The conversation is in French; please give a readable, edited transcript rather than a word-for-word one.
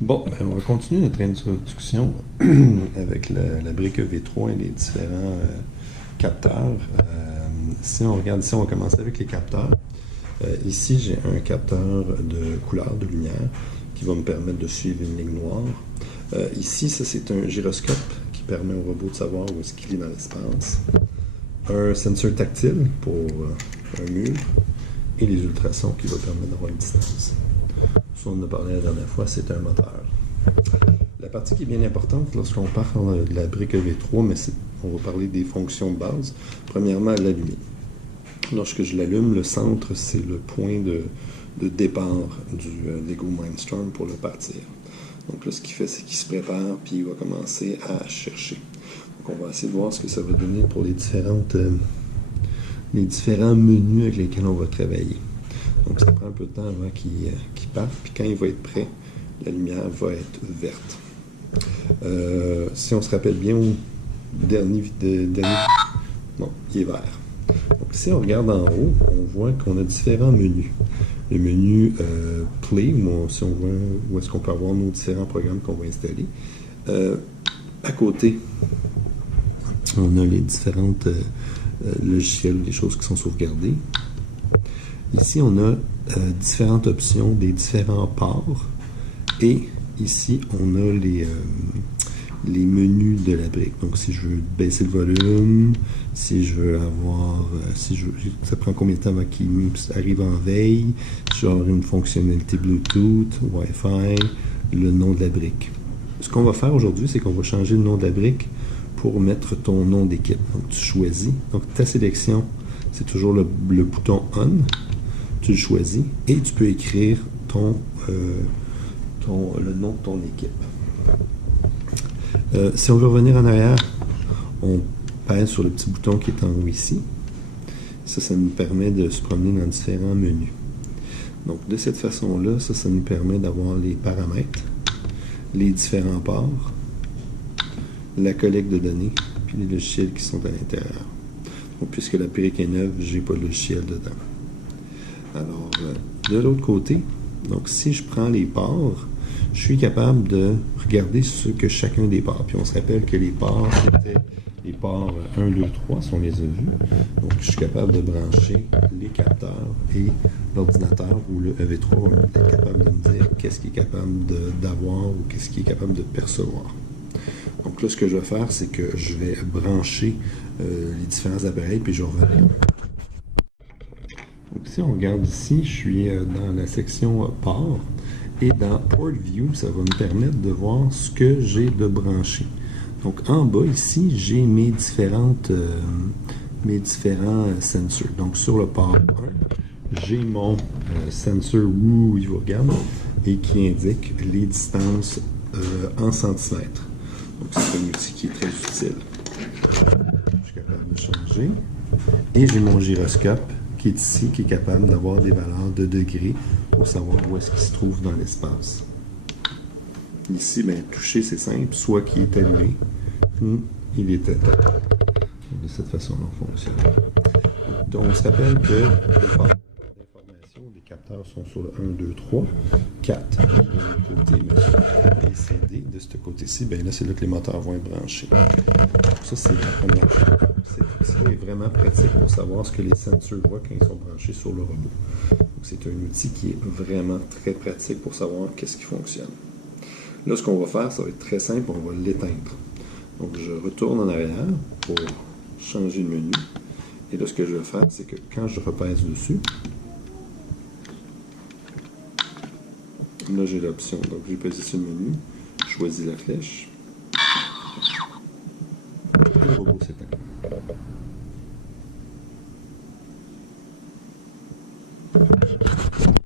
Bon, ben, on va continuer notre introduction avec la brique EV3 et les différents capteurs. Si on regarde ici, on va commencer avec les capteurs. Ici, j'ai un capteur de couleur, de lumière, qui va me permettre de suivre une ligne noire. Ici, ça c'est un gyroscope qui permet au robot de savoir où est-ce qu'il est dans l'espace. Un sensor tactile pour un mur et les ultrasons qui va permettre d'avoir une distance. Ça, on en a parlé la dernière fois, c'est un moteur. La partie qui est bien importante lorsqu'on parle de la brique EV3, mais on va parler des fonctions de base. Premièrement, l'allumer. Lorsque je l'allume, le centre, c'est le point de départ du Lego Mindstorm pour le partir. Donc là, ce qu'il fait, c'est qu'il se prépare, puis il va commencer à chercher. Donc on va essayer de voir ce que ça va donner pour les différents menus avec lesquels on va travailler. Donc ça prend un peu de temps avant qu'il parte, puis quand il va être prêt, la lumière va être verte. Si on se rappelle bien au dernier non, il est vert. Donc si on regarde en haut, on voit qu'on a différents menus. Le menu Play, si on voit où est-ce qu'on peut avoir nos différents programmes qu'on va installer. À côté, on a les différentes logiciels, les choses qui sont sauvegardées. Ici, on a différentes options des différents ports. Et ici, on a les menus de la brique. Donc, si je veux baisser le volume, si je veux avoir... ça prend combien de temps avant qu'il arrive en veille, si je veux avoir une fonctionnalité Bluetooth, Wi-Fi, le nom de la brique. Ce qu'on va faire aujourd'hui, c'est qu'on va changer le nom de la brique pour mettre ton nom d'équipe. Donc, tu choisis. Donc, ta sélection, c'est toujours le bouton On. Tu le choisis et tu peux écrire le nom de ton équipe. Si on veut revenir en arrière, on pèse sur le petit bouton qui est en haut ici. Ça nous permet de se promener dans différents menus. Donc, de cette façon-là, ça nous permet d'avoir les paramètres, les différents ports, la collecte de données, puis les logiciels qui sont à l'intérieur. Donc, puisque la brique est neuve, je n'ai pas de logiciel dedans. Alors, de l'autre côté, donc si je prends les ports, je suis capable de regarder ce que chacun des ports. Puis on se rappelle que les ports étaient les ports 1, 2, 3, si on les a vus. Donc, je suis capable de brancher les capteurs et l'ordinateur ou le EV3 va être capable de me dire qu'est-ce qu'il est capable d'avoir ou qu'est-ce qu'il est capable de percevoir. Donc là, ce que je vais faire, c'est que je vais brancher les différents appareils, puis je vais revenir. Donc, si on regarde ici, je suis dans la section port et dans Port View, ça va me permettre de voir ce que j'ai de branché. Donc, en bas ici, j'ai mes différents sensors. Donc, sur le port 1, j'ai mon sensor où il vous regarde et qui indique les distances en centimètres. Donc, c'est un outil qui est très utile. Je suis capable de changer. Et j'ai mon gyroscope qui est ici, qui est capable d'avoir des valeurs de degrés pour savoir où est-ce qu'il se trouve dans l'espace. Ici, bien, toucher, c'est simple, soit qu'il est allumé, ou il est éteint. De cette façon-là, on fonctionne. Donc, on se rappelle que les ports d'information, les capteurs sont sur le 1, 2, 3, 4. De l'autre côté, mais sur A, B, C, D. De ce côté-ci, bien là, c'est là que les moteurs vont être branchés. Donc, ça, c'est la première chose. Cet outil-là est vraiment pratique pour savoir ce que les sensors voient quand ils sont branchés sur le robot. Donc, c'est un outil qui est vraiment très pratique pour savoir qu'est-ce qui fonctionne. Là, ce qu'on va faire, ça va être très simple, on va l'éteindre. Donc, je retourne en arrière pour changer le menu. Et là, ce que je vais faire, c'est que quand je repèse dessus, là, j'ai l'option. Donc, j'ai pesé sur le menu, je choisis la flèche, et le robot s'éteint.